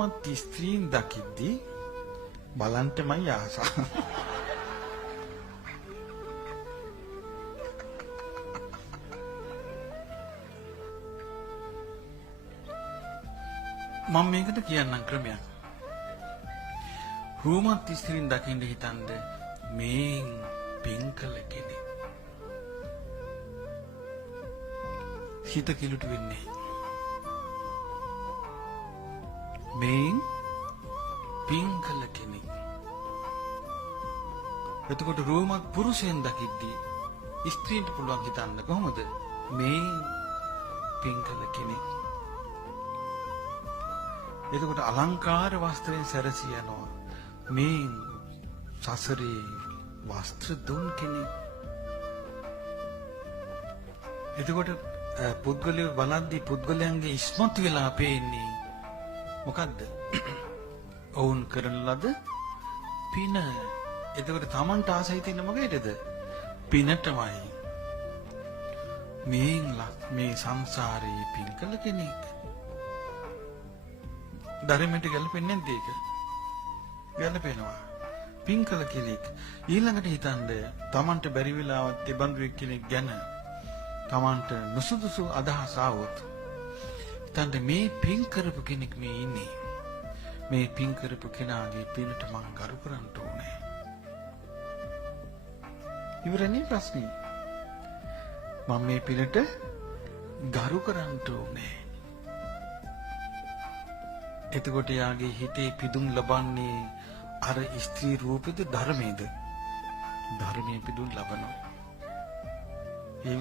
රූමත් ස්ත්‍රීන් දකිද්දී බලන්ටමයි ආසා. මම මේකට කියන්නම් ක්‍රමයක්. රූමත් ස්ත්‍රීන් දකින්න හිතන්ද මේ පින්කල කෙනෙක්. හිත කිලුට වෙන්නේ. මේ පින්කල කෙනෙක්. එතකොට රූමත් පුරුෂයන් දකිද්දී ස්ත්‍රීන්ට පුළුවන් හිතන්න කොහොමද මේ පින්කල කෙනෙක්. එතකොට අලංකාර වස්ත්‍රයෙන් සැරසී යනවා. මේ සසරේ වස්ත්‍ර දුන් කෙනෙක්. එතකොට පුද්ගලයෝ බලද්දී පුද්ගලයන්ගේ ඉස්මතු වෙලා පේන්නේ මොකද්ද? ඔවුන් කරන ලද පින. එතකොට Tamanට ආසයි තියෙන මොකේදද? පිනටමයි. මේ සංසාරේ පින් කළ කෙනෙක්. ධර්මයට ගැලපෙන්නේ නැද්ද ඒක? ගැලපෙනවා. පින් කළ කෙනෙක්. ඊළඟට හිතන්න Tamanට බැරි වෙලාවත් ඒ බඳු කෙනෙක් ගැන Tamanට නුසුදුසු අදහස් ආවොත් හිතන්න මේ පින් කරපු කෙනෙක් මේ ඉන්නේ. මේ පින් කරපු කෙනාගේ පිනට මම ගරු කරන්න ඕනේ. ඉවරනේ ප්‍රශ්නේ. මම මේ පිනට ගරු කරන්න ඕනේ. එතකොට යාගේ හිතේ පිදුම් ලබන්නේ අර ස්ත්‍රී රූපෙද ධර්මයේද? ධර්මයේ පිදුම් ලබනවා. ඒ